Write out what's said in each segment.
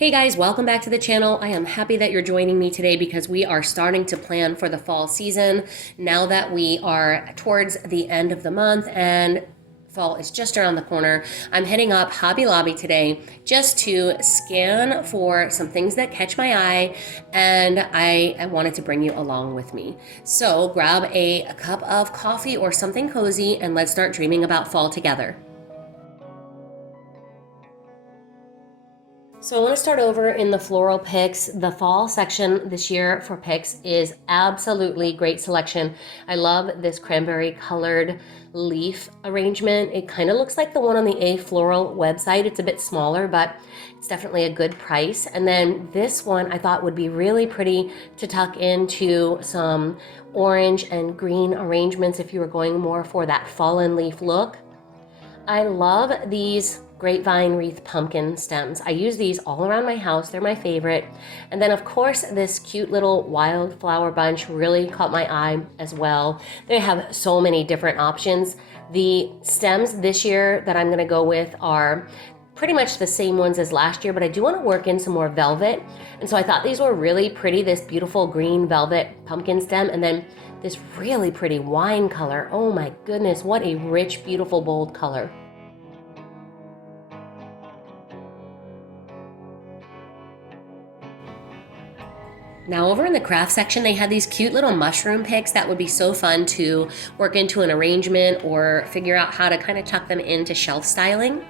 Hey guys, welcome back to the channel. I am happy that you're joining me today because we are starting to plan for the fall season now that we are towards the end of the month and fall is just around the corner. I'm heading up Hobby Lobby today just to scan for some things that catch my eye, and I wanted to bring you along with me. So grab a cup of coffee or something cozy and let's start dreaming about fall together. So I want to start over in the floral picks. The fall section this year for picks is absolutely great selection. I love this cranberry colored leaf arrangement. It kind of looks like the one on the A Floral website. It's a bit smaller, but it's definitely a good price. And then this one I thought would be really pretty to tuck into some orange and green arrangements if you were going more for that fallen leaf look. I love these grapevine wreath pumpkin stems. I use these all around my house. They're my favorite. And then of course this cute little wildflower bunch really caught my eye as well. They have so many different options. The stems this year that I'm going to go with are pretty much the same ones as last year, but I do want to work in some more velvet. And so I thought these were really pretty, this beautiful green velvet pumpkin stem, and then this really pretty wine color. Oh my goodness, what a rich, beautiful, bold color. Now over in the craft section, they had these cute little mushroom picks that would be so fun to work into an arrangement or figure out how to kind of tuck them into shelf styling.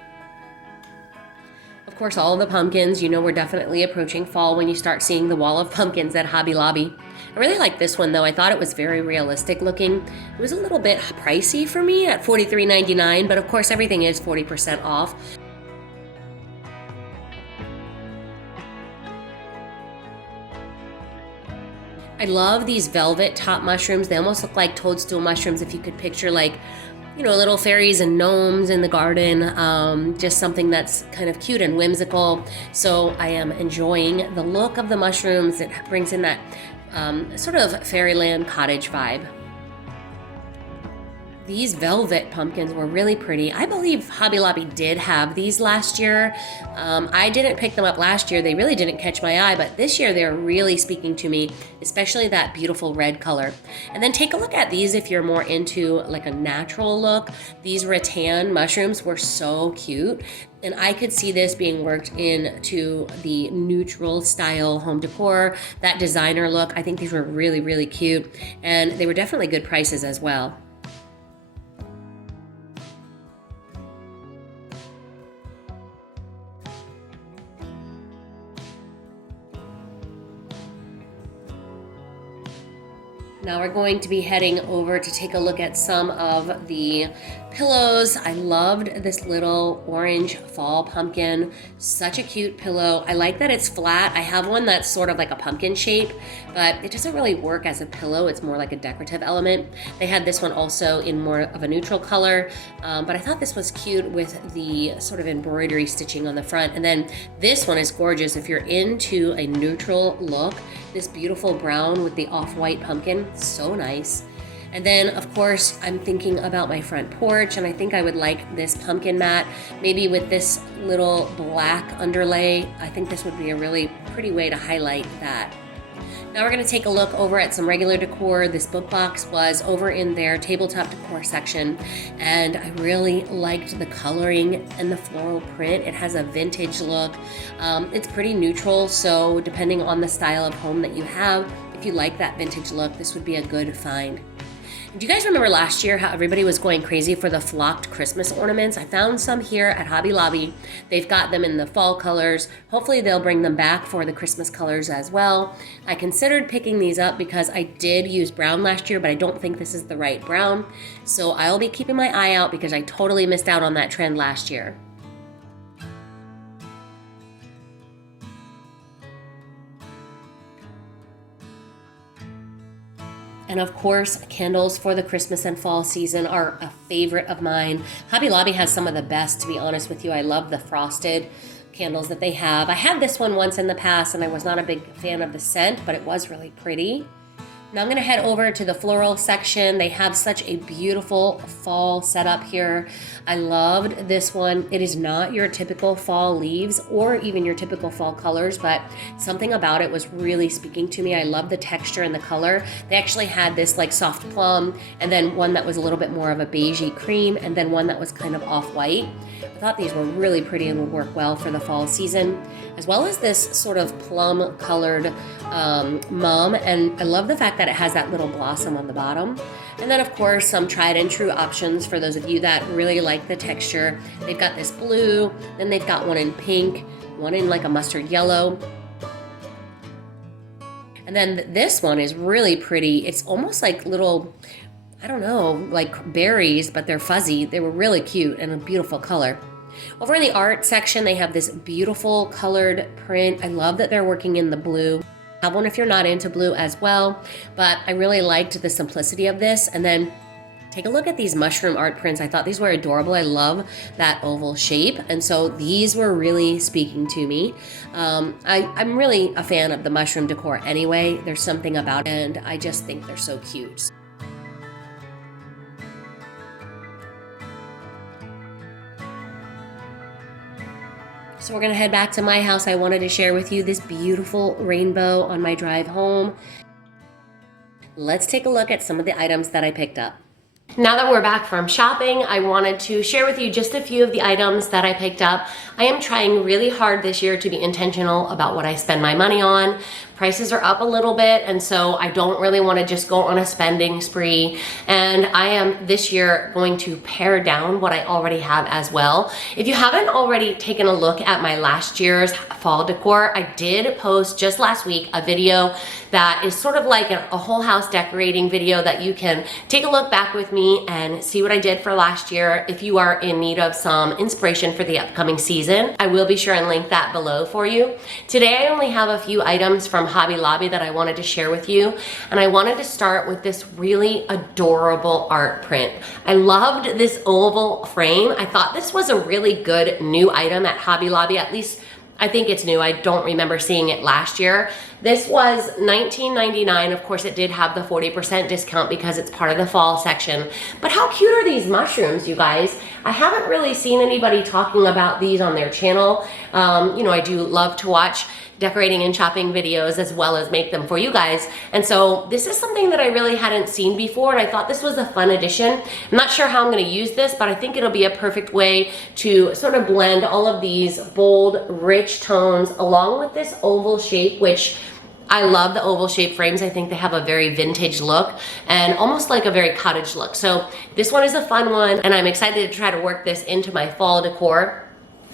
Of course, all of the pumpkins, you know we're definitely approaching fall when you start seeing the wall of pumpkins at Hobby Lobby. I really like this one though. I thought it was very realistic looking. It was a little bit pricey for me at $43.99, but of course everything is 40% off. I love these velvet top mushrooms. They almost look like toadstool mushrooms if you could picture like, you know, little fairies and gnomes in the garden. Just something that's kind of cute and whimsical. So I am enjoying the look of the mushrooms. It brings in that sort of fairyland cottage vibe. These velvet pumpkins were really pretty. I believe Hobby Lobby did have these last year. I didn't pick them up last year. They really didn't catch my eye, but this year they're really speaking to me, especially that beautiful red color. And then take a look at these if you're more into like a natural look. These rattan mushrooms were so cute. And I could see this being worked into the neutral style home decor, that designer look. I think these were really, really cute. And they were definitely good prices as well. Now we're going to be heading over to take a look at some of the pillows. I loved this little orange fall pumpkin. Such a cute pillow. I like that it's flat. I have one that's sort of like a pumpkin shape, but it doesn't really work as a pillow. It's more like a decorative element. They had this one also in more of a neutral color, but I thought this was cute with the sort of embroidery stitching on the front. And then this one is gorgeous if you're into a neutral look. This beautiful brown with the off-white pumpkin, so nice. And then, of course, I'm thinking about my front porch, and I think I would like this pumpkin mat, maybe with this little black underlay. I think this would be a really pretty way to highlight that. Now we're going to take a look over at some regular decor. This book box was over in their tabletop decor section, and I really liked the coloring and the floral print. It has a vintage look. It's pretty neutral, so depending on the style of home that you have, if you like that vintage look, this would be a good find. Do you guys remember last year how everybody was going crazy for the flocked Christmas ornaments? I found some here at Hobby Lobby. They've got them in the fall colors. Hopefully they'll bring them back for the Christmas colors as well. I considered picking these up because I did use brown last year, but I don't think this is the right brown. So I'll be keeping my eye out because I totally missed out on that trend last year. And of course, candles for the Christmas and fall season are a favorite of mine. Hobby Lobby has some of the best, to be honest with you. I love the frosted candles that they have. I had this one once in the past and I was not a big fan of the scent, but it was really pretty. Now I'm gonna head over to the floral section. They have such a beautiful fall setup here. I loved this one. It is not your typical fall leaves or even your typical fall colors, but something about it was really speaking to me. I love the texture and the color. They actually had this like soft plum, and then one that was a little bit more of a beigey cream, and then one that was kind of off-white. I thought these were really pretty and would work well for the fall season, as well as this sort of plum colored mum. And I love the fact that it has that little blossom on the bottom. And then of course some tried and true options for those of you that really like the texture. They've got this blue, then they've got one in pink, one in like a mustard yellow. And then this one is really pretty. It's almost like little, I don't know, like berries, but they're fuzzy. They were really cute and a beautiful color. Over in the art section, they have this beautiful colored print. I love that they're working in the blue. Have one if you're not into blue as well, but I really liked the simplicity of this. And then take a look at these mushroom art prints. I thought these were adorable. I love that oval shape. And so these were really speaking to me. I'm really a fan of the mushroom decor anyway. There's something about it, and I just think they're so cute. So we're gonna head back to my house. I wanted to share with you this beautiful rainbow on my drive home. Let's take a look at some of the items that I picked up. Now that we're back from shopping, I wanted to share with you just a few of the items that I picked up. I am trying really hard this year to be intentional about what I spend my money on. Prices are up a little bit, and so I don't really want to just go on a spending spree. And I am this year going to pare down what I already have as well. If you haven't already taken a look at my last year's fall decor, I did post just last week a video that is sort of like a whole house decorating video that you can take a look back with me and see what I did for last year if you are in need of some inspiration for the upcoming season. I will be sure and link that below for you. Today I only have a few items from Hobby Lobby that I wanted to share with you, and I wanted to start with this really adorable art print. I loved this oval frame. I thought this was a really good new item at Hobby Lobby. At least I think it's new. I don't remember seeing it last year. This was $19.99. Of course, it did have the 40% discount because it's part of the fall section. But how cute are these mushrooms, you guys? I haven't really seen anybody talking about these on their channel. You know, I do love to watch decorating and shopping videos as well as make them for you guys. And so this is something that I really hadn't seen before, and I thought this was a fun addition. I'm not sure how I'm gonna use this, but I think it'll be a perfect way to sort of blend all of these bold, rich tones along with this oval shape, which I love the oval shape frames. I think they have a very vintage look and almost like a very cottage look. So this one is a fun one, and I'm excited to try to work this into my fall decor.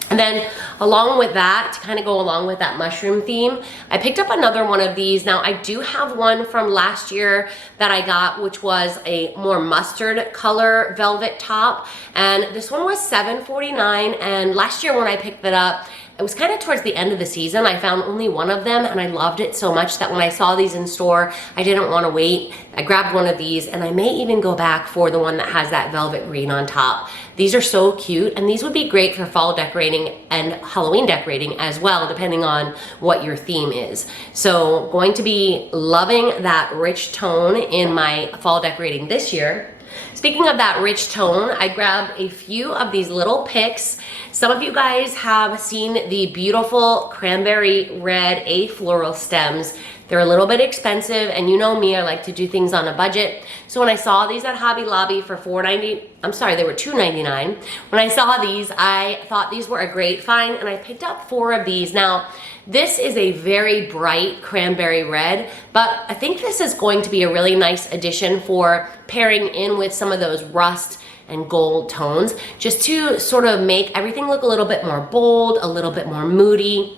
And then along with that, to kind of go along with that mushroom theme, I picked up another one of these. Now I do have one from last year that I got, which was a more mustard color velvet top. And this one was $7.49. And last year when I picked it up, it was kind of towards the end of the season. I found only one of them, and I loved it so much that when I saw these in store, I didn't want to wait. I grabbed one of these, and I may even go back for the one that has that velvet green on top. These are so cute, and these would be great for fall decorating and Halloween decorating as well, depending on what your theme is. So going to be loving that rich tone in my fall decorating this year. Speaking of that rich tone, I grabbed a few of these little picks. Some of you guys have seen the beautiful cranberry red floral stems. They're a little bit expensive, and you know me, I like to do things on a budget. So when I saw these at Hobby Lobby for they were $2.99. When I saw these, I thought these were a great find, and I picked up 4 of these. Now, this is a very bright cranberry red, but I think this is going to be a really nice addition for pairing in with some of those rust and gold tones, just to sort of make everything look a little bit more bold, a little bit more moody,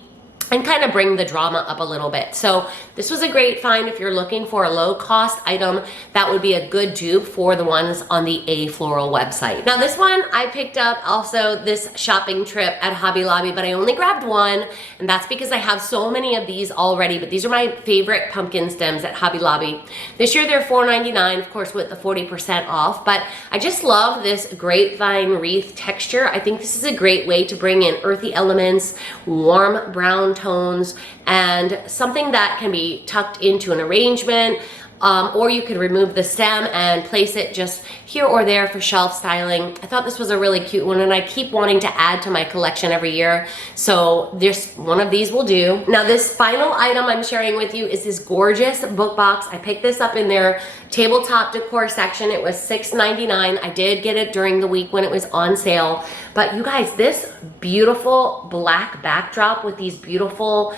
and kind of bring the drama up a little bit. So this was a great find if you're looking for a low cost item. That would be a good dupe for the ones on the A Floral website. Now this one I picked up also this shopping trip at Hobby Lobby, but I only grabbed one, and that's because I have so many of these already, but these are my favorite pumpkin stems at Hobby Lobby. This year they're $4.99, of course with the 40% off, but I just love this grapevine wreath texture. I think this is a great way to bring in earthy elements, warm brown tones, and something that can be tucked into an arrangement, or you could remove the stem and place it just here or there for shelf styling. I thought this was a really cute one, and I keep wanting to add to my collection every year, so there's one of these will do. Now this final item I'm sharing with you is this gorgeous book box. I picked this up in their tabletop decor section. It was $6.99. I did get it during the week when it was on sale, but you guys, this beautiful black backdrop with these beautiful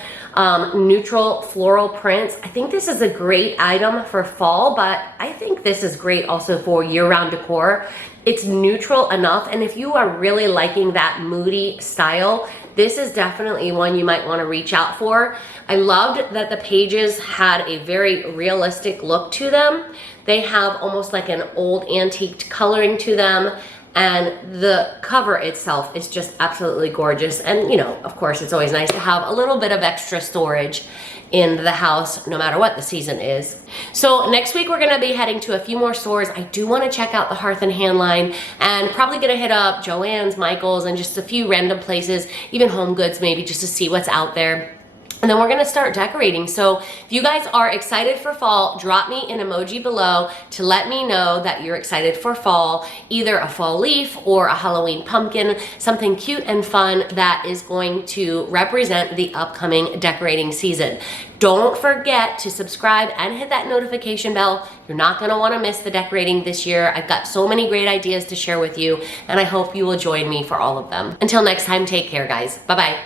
neutral floral prints, I think this is a great item for fall, but I think this is great also for year-round decor. It's neutral enough, and if you are really liking that moody style, this is definitely one you might want to reach out for. I loved that the pages had a very realistic look to them. They have almost like an old antiqued coloring to them, and the cover itself is just absolutely gorgeous. And you know, of course, it's always nice to have a little bit of extra storage in the house no matter what the season is. So next week we're gonna be heading to a few more stores. I do wanna check out the Hearth and Hand line, and probably gonna hit up Joann's, Michael's, and just a few random places, even Home Goods maybe, just to see what's out there. And then we're gonna start decorating. So if you guys are excited for fall, drop me an emoji below to let me know that you're excited for fall, either a fall leaf or a Halloween pumpkin, something cute and fun that is going to represent the upcoming decorating season. Don't forget to subscribe and hit that notification bell. You're not gonna wanna miss the decorating this year. I've got so many great ideas to share with you, and I hope you will join me for all of them. Until next time, take care, guys. Bye-bye.